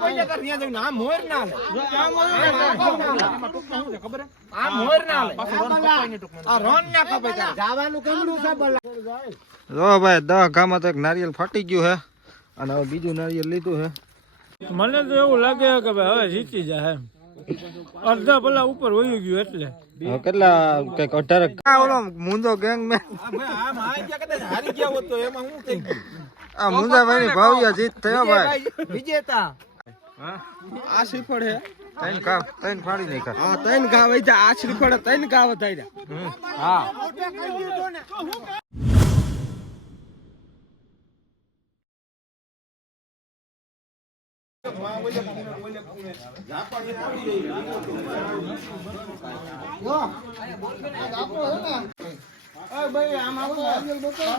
કોઈ જગ્યા ત્યાં જઈને આમ મોર ના લે. આમ મોર ના લે. આ રોન ના કપાય તારે. જવાનું કેમડું છે બલા જો ભાઈ દહ ગામાં તો એક નારિયેલ ફાટી ગયું હે. અને હવે બીજું નારિયેલ લીધું હે. મને તો એવું લાગે કે ભાઈ હવે જીતી જાય અડધા ભલા ઉપર વયું ગયું એટલે. કેટલા કંઈક અઢાર ઓલો મુંજો ગેંગ મેં આ ભાઈ આમ ગયા કદાચ હારી ગયા હોત તો એમાં શું થઈ ગયું? આ મુંજાભાઈ ની ભાવિયા જીત થયો ભાઈ. વિજેતા. આ શ્રીફળ હે? તૈન કામ તૈન ફાડી નાખ્યા. હા તૈન ગાવ આવી આ શ્રીફળ તૈન ગાવ થાય હા.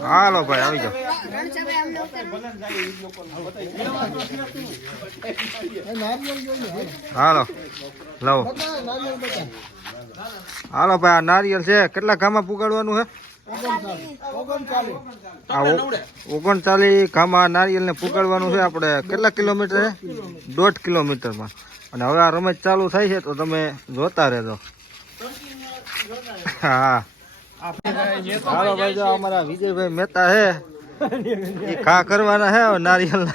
હાલો ભાઈ, આવી જાઓ. હાલો, લવો. હાલો ભાઈ, આ નારિયેલ છે. કેટલા ઘામાં પુગાડવાનું છે? આ ઓ- ઓગણચાલીસ ઘામાં નારિયેલ ને પુગાડવાનું છે આપણે. કેટલા કિલોમીટર દોઢ કિલોમીટરમાં. અને હવે આ રમત ચાલુ થાય છે, તો તમે જોતા રહેજો. હા. હાલો ભાઈ જો અમારા વિજયભાઈ મહેતા હે. એ કા કરવાના હે નારિયેલ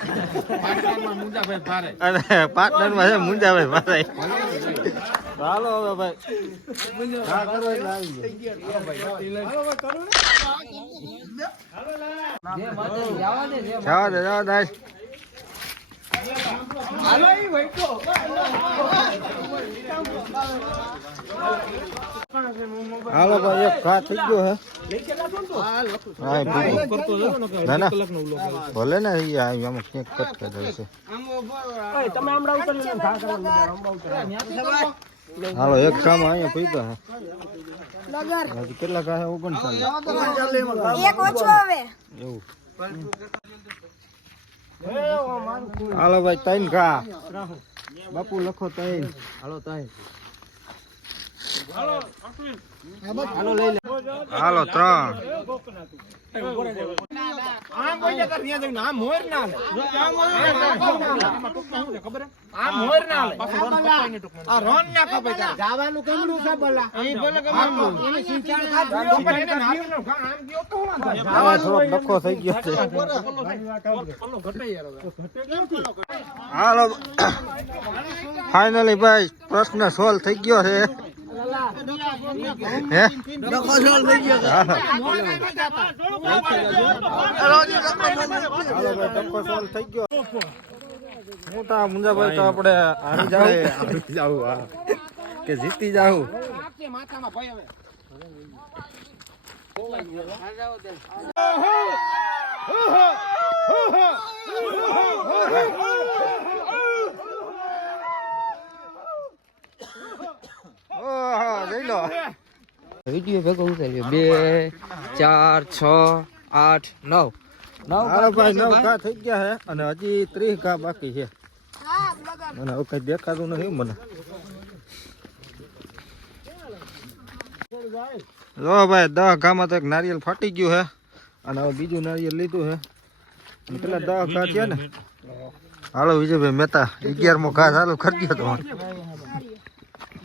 અને પાર્ટનરમાં છે મુંજાભાઈ ભાઈ હાલો હવે ભાઈ. કા કરવા જવા દે જવા દે હાલો ભાઈ એક ઘા થઈ ગયો હે. હા, ના ના. ભલે ને ઈ આ ક્યાંક કટ કરી છે. હાલો એક કામ અહીંયા પીતા હે. હજી કેટલા ઘા હે? ઓગણચાલીસ. એક ઓછો હવે એવું. હાલો ભાઈ તૈન ઘા. બાપુ લખો તૈન હાલો ત્રણ. હાલો ત્રણ. જવાનું કેમડું છે બલા થઈ ગયો છે. હાલો. ફાઇનલી ભાઈ પ્રશ્ન સોલ્વ થઈ ગયો છે. હે? ડખો સોલ્વ થઈ ગયો હાલો ભાઈ ડખો સોલ્વ થઈ ગયો હું. તો મુંજાભાઈ તો આપણે હારી જાવ કે જીતી જાવ માથામાં ભાઈ હવે. ઓહો લઈ લો વીડિયો ભેગો ઉતાર્યો બે ચાર છ આઠ નવ. હાલો ભાઈ નવ ઘા થઈ ગયા છે અને હજી ત્રીસ ઘા બાકી છે. મને હવે કઈ દેખાતું નથી મને. જો ભાઈ દસ ઘામાં તો એક નારિયેલ ફાટી ગયું છે અને હવે બીજું નારિયેલ લીધું છે પેલા દહ ઘા છે ને? હાલો વિજયભાઈ મહેતા અગિયારમો ઘા ચાલુ ખર્ચ્યો દો તો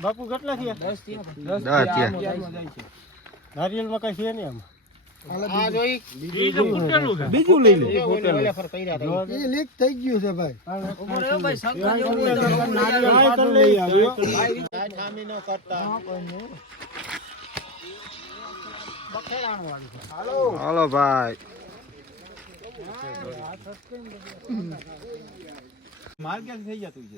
બાપુ કેટલા થયા? દહ થયા કઈ છે નહીં બીજું. લઈ લે. એ લીક થઈ ગયું છે ભાઈ. હાલો. ભાઈ. માર્કેટ થઈ જતું છે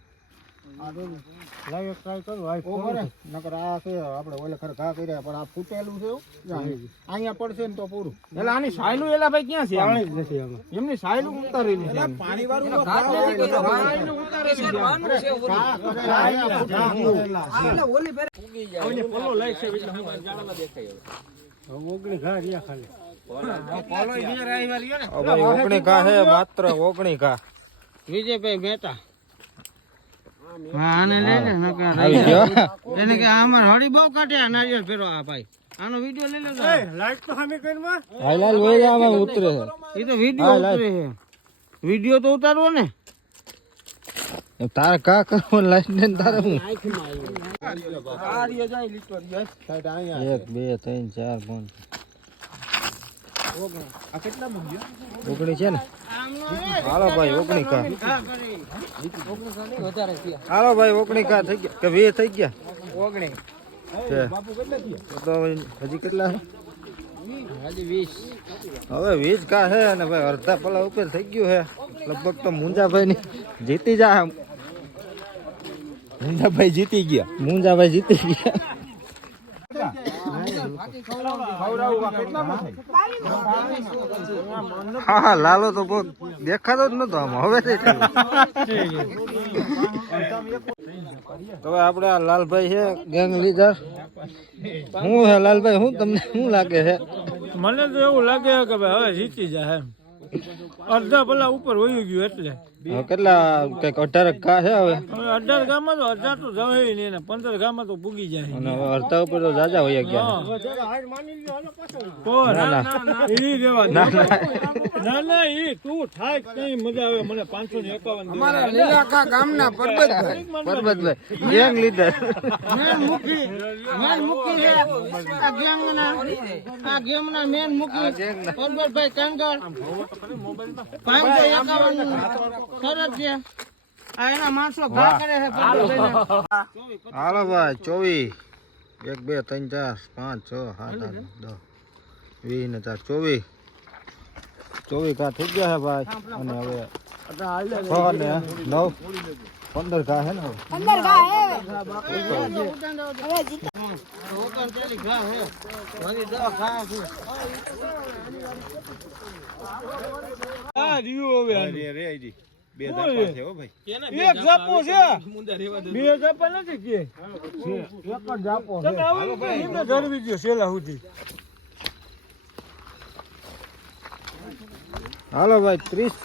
લાઈવ ટ્રાય કરું હાઈ ઓ નકર આ છે આપણે ઓલે ખર ઘા કર્યા પણ આ ફૂટેલું છે. અહીંયા પડશે ને તો પૂરું એટલે આની સાયલું એલા ભાઈ ક્યાં છે. પાણી જ નથી આમાં એમની સાયલું ઉતારેલી છે પાણી વાળું ઘાટ નથી કર્યો, ભાઈ. કેસર વાનું છે. ઓલું. આવને પલ્લો લાય છે એટલે હું ઘા રહ્યા ખાલી ઓગણી ઘા માત્ર ઓગણી ઘા વિજયભાઈ મહેતા આને લે ને નકર આવી ગયો? એને કે આમાં હળી બહુ કાઢે નારિયેળ ફેરો આ ભાઈ. આનો વિડિયો લઈ લેજો. લાઈટ તો સામે કરી માં. હાઈલાલ વહી આમાં ઉતરે છે. એ તો વિડિયો ઉતરે છે. વિડિયો તો ઉતારવો ને. તારે કા લાઈટ ને તારે હું? એક બે ત્રણ ચાર પાંચ. ઓગણી છે ને? હાલો ભાઈ, ઓગણી કા. હાલો ભાઈ, ઓગણી કા થઈ ગયા. કે વે થઈ ગયા? ઓગણી. હજી કેટલા. હવે વીજ કા છે અને ભાઈ અડધા પલા ઉપર થઈ ગયું છે. લગભગ તો મુંજાભાઈ ની જીતી જા મુંજાભાઈ જીતી ગયા. મુંજાભાઈ જીતી ગયા. હા હા, લાલો તો બહુ દેખાતો જ નતો આમાં. હવે હવે આપણે આ લાલભાઈ છે ગેંગ લીડર હું હે લાલભાઈ, હું તમને શું લાગે છે? મને તો એવું લાગે કે ભાઈ હવે જીતી જાય અડધા ભલા ઉપર વયું ગયું એટલે. હવે કેટલા કંઈક અઢાર ઘા છે હવે? અઢાર અઢાર ગામમાં તો અઢાર તો જવાય નહીં પંદર પંદર ગામમાં તો પૂગી જાય. અને અડધા ઉપર તો જાજા હોય ગયા. ના ના ઈ રેવા દે. ના ના. ઈ તું થાય કઈ મજા આવે. મને પાંચસો ને એકાવન અમારા લીલાખા ગામના Parbatbhai Parbatbhai gang leader main મુખી. મેન મુખી છે. આ ગેંગના આ ગેમના મેન મુખી. પરબતભાઈ કાંગર પાંચસો એકાવન. છે. પરબતભાઈને. હાલો. ભાઈ ચોવીસ. એક બે ત્રણ ચાર પાંચ છ સાત આઠ દસ વીસ ને ચાર ચોવીસ. ચોવીસ કા થઈ ગયા છે ભાઈ. અને હવે છ ને નવ પંદર ઘા હે ને હવે. ઓગણચાલીસ ઘા છે હજી દસ ઘા છે બે હજાર હો ભાઈ. એક જાપો છે. બે જાપા નથી કે? એક જ જાપો છે. તમે આવો એમને ધરવી સુધી. હાલો ભાઈ ત્રીસ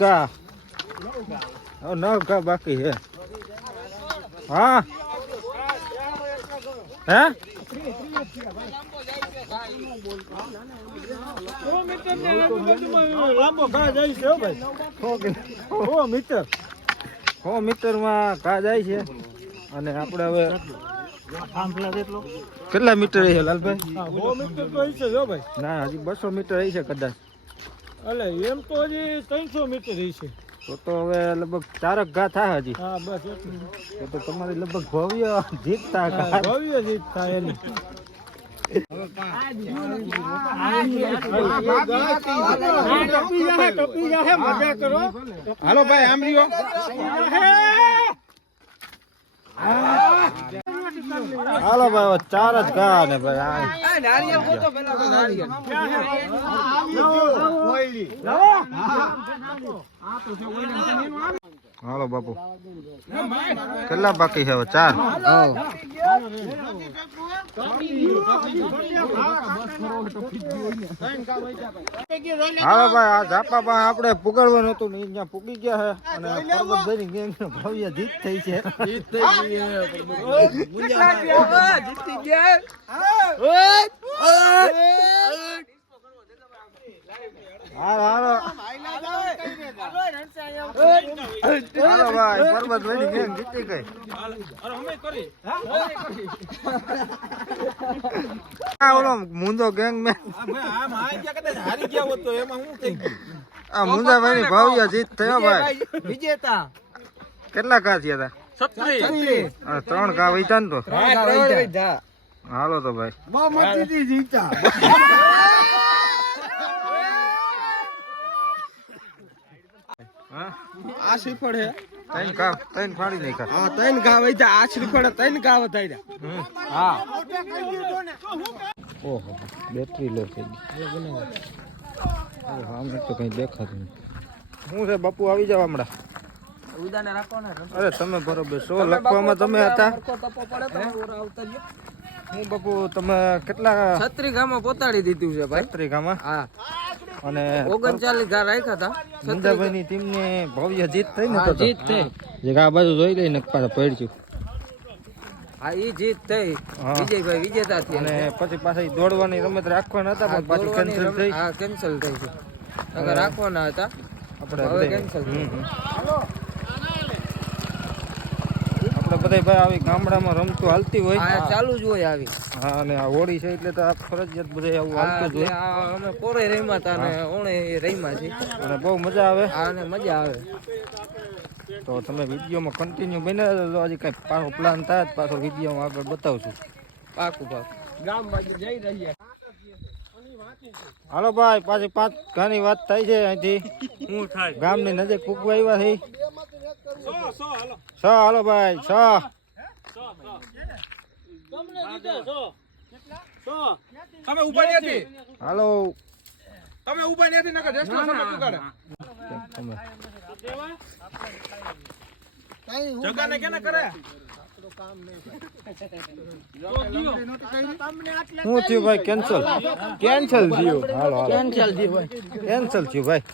નવ કા બાકી છે. હા? હે? લાંબો ઘા જાય છે હો ભાઈ મીટરમાં ઘા જાય છે અને આપણે હવે કેટલા મીટર છે લાલભાઈ? હા સો મીટર તો હશે જ હો ભાઈ ના હજી બસો મીટર છે કદાચ. એટલે એમ તો હજી ત્રણસો મીટર છે. તો તો હવે લગભગ ચારક ઘા થાય હજી. હા બસ તો તમારી લગભગ ભવ્ય જીતતા ભવ્ય જીત થાય એની. હાલો ભાઈ આમ રહ્યો. હાલો ભાઈ ચાર જ ઘા ને ભાઈ. હાલો બાપુ. કેટલા બાકી છે ચાર. હાલો ભાઈ, આ ઝાપા પણ આપણે પુગાડવાનું હતું ને અહીંયા પુગી ગયા છે. અને પર્વતભાઈ ની ગેંગ ભવ્ય જીત થઈ છે. જીતી ગયા. હાલો હાલો ભાઈ જીતી ગઈ ઓલો મુંજો ગેંગ મેં હારી ગયા કદાચ હારી ગયા હોત તો એમાં શું થઈ ગયું આ મુંજાભાઈ ની ભવ્ય જીત થયો ભાઈ વિજેતા કેટલા થયા હતા ત્રણ ઘા વૈતા ને તો. ત્રણ હાલો તો ભાઈ. જીતા. આ શ્રીફળ હે. ત્રણ કા ત્રણ ફાડી નાખ્યા. હા ત્રણ ગાવ હતા આશરી પડે ત્રણ ગાવ હતા હા. ઓહો બેટરી લો થઈ ગઈ. ઓહો આમ તો કઈ દેખાતું નહીં શું છે બાપુ આવી જાવ હમણાં? અરે તમે બરોબર છો લખવામાં તમે હતા. હું? બાપુ તમે કેટલા છત્રી ગામમાં પોતાડી દીધું છે ભાઈ. પત્રિકામાં હા. અને ઓગણચાલીસ ઘા રાખ્યા હતા. મંદાભાઈની ટીમને ભવ્ય જીત થઈ ને. જીત થઈ. જે આ બાજુ જોઈ લઈને પાછા પડ્યું. હા એ જીત થઈ. વિજયભાઈ વિજેતા થઈ અને પછી પાછા દોડવાની રમત રાખવાના હતા પણ પાછી કેન્સલ થઈ. હા કેન્સલ થઈ છે. અગર રાખવાના હતા. આપણે હવે કેન્સલ થઈ. હમ, હમ. આપણે બધા ભાઈ આવી ગામડામાં રમતું હાલતી હોય. ચાલુ જ હોય આવી. હા અને આ હોળી છે એટલે તો આ ફરજિયાત બધે આવું હાલતું જ હોય. અમે પોરે રમ્યા હતા અને ઓણે રમ્યા છે. અને બહુ મજા આવે. હા અને મજા આવે. તો તમે વિડીયોમાં કન્ટિન્યુ બની રહ્યા તો હજી કાંઈ પાછો પ્લાન થાય પાછો વિડીયોમાં આગળ બતાવશું. પાકું પાકું. ગામ બાજુ જઈ રહ્યા હાલો ભાઈ પાછી પાંચ ઘણી વાત થાય છે અહીંથી. હું થાય? ગામની નજીક પૂગવા આવ્યા છે. હાલો છ? હાલો ભાઈ છ? તમે ઊભા નથી હાલો. તમે ઊભા નથી નકર કેને કરે? શું થયું ભાઈ? કેન્સલ કેન્સલ થયું. હાલો કેન્સલ થયું ભાઈ. કેન્સલ થયું ભાઈ.